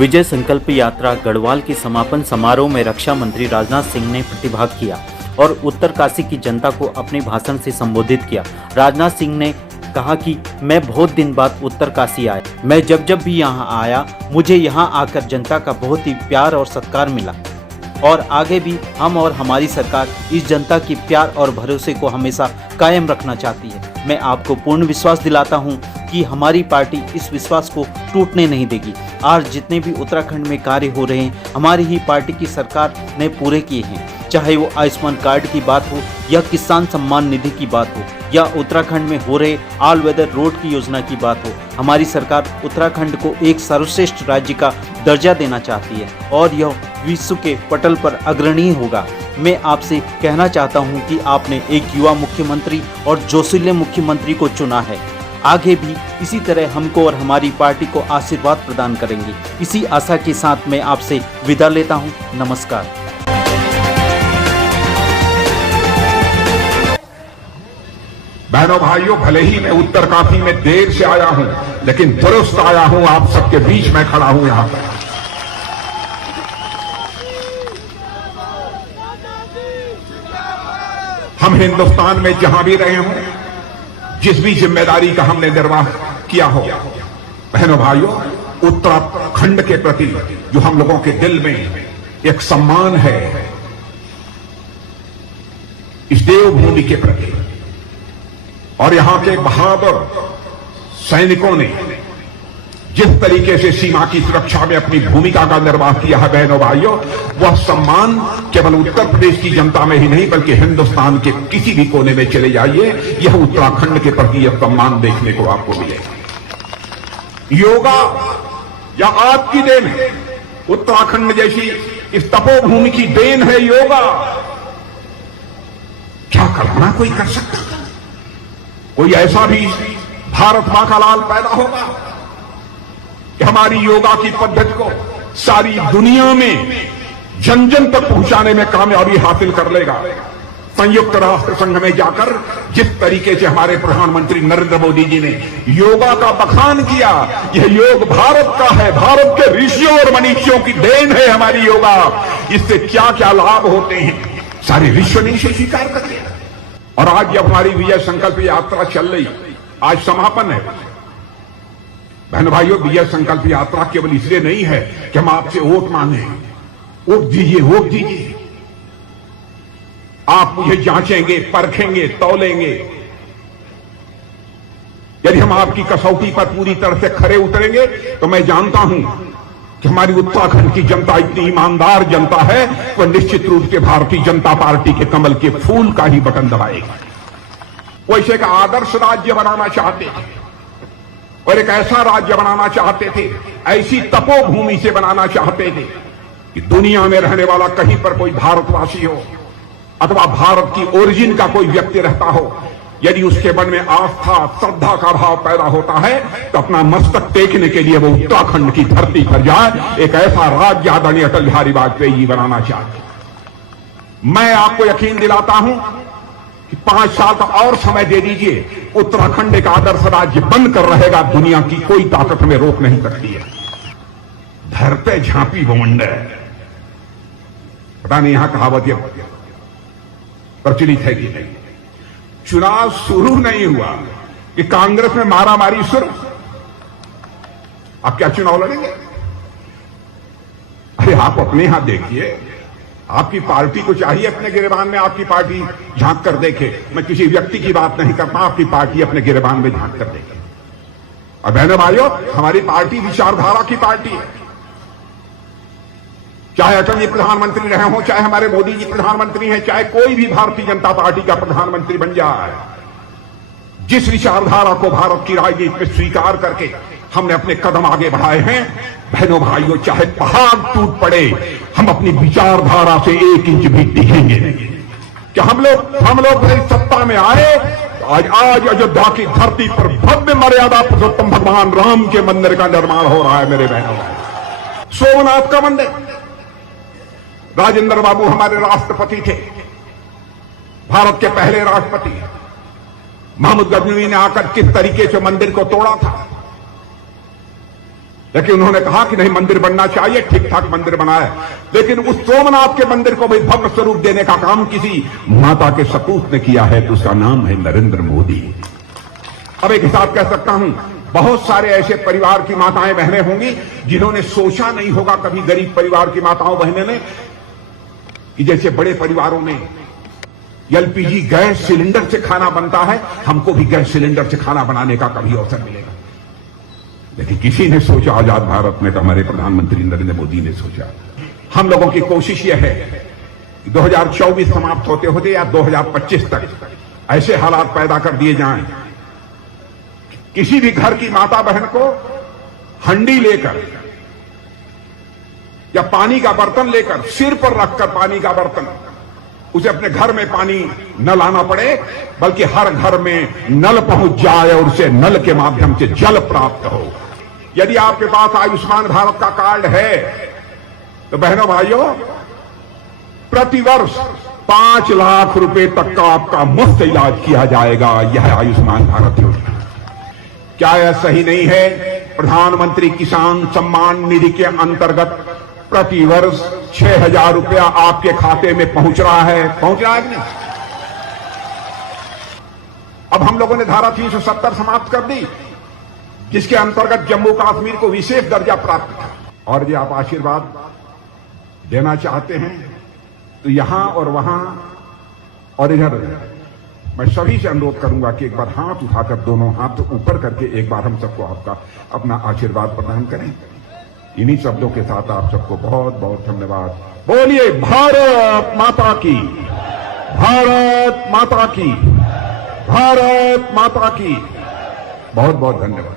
विजय संकल्प यात्रा गढ़वाल के समापन समारोह में रक्षा मंत्री राजनाथ सिंह ने प्रतिभाग किया और उत्तरकाशी की जनता को अपने भाषण से संबोधित किया। राजनाथ सिंह ने कहा कि मैं बहुत दिन बाद उत्तरकाशी आया। मैं जब भी यहाँ आया मुझे यहाँ आकर जनता का बहुत ही प्यार और सत्कार मिला और आगे भी हम और हमारी सरकार इस जनता की प्यार और भरोसे को हमेशा कायम रखना चाहती है। मैं आपको पूर्ण विश्वास दिलाता हूँ कि हमारी पार्टी इस विश्वास को टूटने नहीं देगी। आज जितने भी उत्तराखंड में कार्य हो रहे हैं हमारी ही पार्टी की सरकार ने पूरे किए हैं, चाहे वो आयुष्मान कार्ड की बात हो या किसान सम्मान निधि की बात हो या उत्तराखंड में हो रहे ऑल वेदर रोड की योजना की बात हो। हमारी सरकार उत्तराखंड को एक सर्वश्रेष्ठ राज्य का दर्जा देना चाहती है और यह विश्व के पटल पर अग्रणीय होगा। मैं आपसे कहना चाहता हूं कि आपने एक युवा मुख्यमंत्री और जोशीले मुख्यमंत्री को चुना है। आगे भी इसी तरह हमको और हमारी पार्टी को आशीर्वाद प्रदान करेंगे। इसी आशा के साथ मैं आपसे विदा लेता हूं। नमस्कार। बहनों भाइयों, भले ही मैं उत्तरकाशी में देर से आया हूं लेकिन दुरुस्त आया हूं। आप सबके बीच में खड़ा हूं यहां पर। हम हिंदुस्तान में जहां भी रहे हों, जिस भी जिम्मेदारी का हमने निर्वाह किया हो, बहनों भाइयों, उत्तराखंड के प्रति जो हम लोगों के दिल में एक सम्मान है, इस देवभूमि के प्रति और यहां के बहादुर सैनिकों ने जिस तरीके से सीमा की सुरक्षा में अपनी भूमिका का निर्वाह किया है, बहनों भाइयों, वह सम्मान केवल उत्तर प्रदेश की जनता में ही नहीं बल्कि हिंदुस्तान के किसी भी कोने में चले जाइए, यह उत्तराखंड के प्रति यह सम्मान देखने को आपको मिलेगा। योगा या आपकी देन है, उत्तराखंड जैसी इस तपोभूमि की देन है योगा। क्या कल्पना कोई कर सकता? कोई ऐसा भी भारत मां का लाल पैदा होगा कि हमारी योगा की पद्धति को सारी दुनिया में जन जन तक पहुंचाने में कामयाबी हासिल कर लेगा। संयुक्त राष्ट्र संघ में जाकर जिस तरीके से हमारे प्रधानमंत्री नरेंद्र मोदी जी ने योगा का बखान किया, यह योग भारत का है, भारत के ऋषियों और मनीषियों की देन है हमारी योगा। इससे क्या क्या लाभ होते हैं सारे विश्व ने इसे स्वीकार कर लिया। और आज जब हमारी विजय संकल्प यात्रा चल रही, आज समापन है। बहन भाइयों, विजय संकल्प यात्रा केवल इसलिए नहीं है कि हम आपसे वोट मांगे, वोट दीजिए, वोट दीजिए। आप मुझे जांचेंगे, परखेंगे, तौलेंगे। यदि हम आपकी कसौटी पर पूरी तरह से खरे उतरेंगे तो मैं जानता हूं कि हमारी उत्तराखंड की जनता इतनी ईमानदार जनता है, वह निश्चित रूप से भारतीय जनता पार्टी के कमल के फूल का ही बटन दबाएगी। वो इसे एक आदर्श राज्य बनाना चाहते थे और एक ऐसा राज्य बनाना चाहते थे, ऐसी तपोभूमि से बनाना चाहते थे कि दुनिया में रहने वाला कहीं पर कोई भारतवासी हो अथवा भारत की ओरिजिन का कोई व्यक्ति रहता हो, यदि उसके मन में आस्था, श्रद्धा का भाव पैदा होता है तो अपना मस्तक टेकने के लिए वो उत्तराखंड की धरती पर जाए। एक ऐसा राज्य आदरणीय अटल बिहारी वाजपेयी जी बनाना चाहते। मैं आपको यकीन दिलाता हूं कि 5 साल का और समय दे दीजिए, उत्तराखंड एक आदर्श राज्य बनकर रहेगा। दुनिया की कोई ताकत हमें रोक नहीं सकती है। धरते झांपी भवंड, पता नहीं यहां कहावत प्रचलित है कि नहीं। चुनाव शुरू नहीं हुआ कि कांग्रेस में मारामारी शुरू। आप क्या चुनाव लड़ेंगे? अरे आप अपने यहां देखिए, आपकी पार्टी को चाहिए अपने गिरेबान में आपकी पार्टी झांक कर देखे। मैं किसी व्यक्ति की बात नहीं करता, आपकी पार्टी अपने गिरेबान में झांक कर देखे। और बहनों भाइयों, हमारी पार्टी विचारधारा की पार्टी है। चाहे अटल जी प्रधानमंत्री रहे हों, चाहे हमारे मोदी जी प्रधानमंत्री हैं, चाहे कोई भी भारतीय जनता पार्टी का प्रधानमंत्री बन जाए, जिस विचारधारा को भारत की राजनीति में स्वीकार करके हमने अपने कदम आगे बढ़ाए हैं, बहनों भाइयों, चाहे पहाड़ टूट पड़े, हम अपनी विचारधारा से 1 इंच भी टिकेंगे नहीं। कि हम लोग सत्ता में आए, आज अयोध्या की धरती पर भव्य मर्यादा पुरुषोत्तम भगवान राम के मंदिर का निर्माण हो रहा है। मेरे बहनों, सोमनाथ का मंदिर, राजेंद्र बाबू हमारे राष्ट्रपति थे, भारत के पहले राष्ट्रपति। महमूद गजनवी ने आकर किस तरीके से मंदिर को तोड़ा था, लेकिन उन्होंने कहा कि नहीं, मंदिर बनना चाहिए, ठीक ठाक मंदिर बनाए। लेकिन उस सोमनाथ के मंदिर को भी भव्य स्वरूप देने का काम किसी माता के सपूत ने किया है, तो उसका नाम है नरेंद्र मोदी। अब एक हिसाब कह सकता हूं, बहुत सारे ऐसे परिवार की माताएं बहनें होंगी जिन्होंने सोचा नहीं होगा कभी, गरीब परिवार की माताओं बहनें ने, कि जैसे बड़े परिवारों में एलपीजी गैस सिलेंडर से खाना बनता है, हमको भी गैस सिलेंडर से खाना बनाने का कभी अवसर मिलेगा। लेकिन किसी ने सोचा आजाद भारत में, तो हमारे प्रधानमंत्री नरेंद्र मोदी ने सोचा। हम लोगों की कोशिश यह है कि 2024 समाप्त होते होते या 2025 तक ऐसे हालात पैदा कर दिए जाएं, किसी भी घर की माता बहन को हंडी लेकर या पानी का बर्तन लेकर, सिर पर रखकर पानी का बर्तन, उसे अपने घर में पानी न लाना पड़े, बल्कि हर घर में नल पहुंच जाए और उसे नल के माध्यम से जल प्राप्त हो। यदि आपके पास आयुष्मान भारत का कार्ड है तो बहनों भाइयों, प्रतिवर्ष 5 लाख रुपए तक का आपका मुफ्त इलाज किया जाएगा। यह आयुष्मान भारत योजना। क्या यह सही नहीं है? प्रधानमंत्री किसान सम्मान निधि के अंतर्गत प्रतिवर्ष 6,000 रुपया आपके खाते में पहुंच रहा है कि नहीं? अब हम लोगों ने धारा 370 समाप्त कर दी, जिसके अंतर्गत जम्मू कश्मीर को विशेष दर्जा प्राप्त था। और यदि आप आशीर्वाद देना चाहते हैं तो यहां और वहां और इधर, मैं सभी से अनुरोध करूंगा कि एक बार हाथ उठाकर, दोनों हाथ ऊपर करके एक बार हम सबको आपका अपना आशीर्वाद प्रदान करें। इन्हीं शब्दों के साथ आप सबको बहुत बहुत धन्यवाद। बोलिए भारत माता की, भारत माता की, भारत माता की। बहुत बहुत धन्यवाद।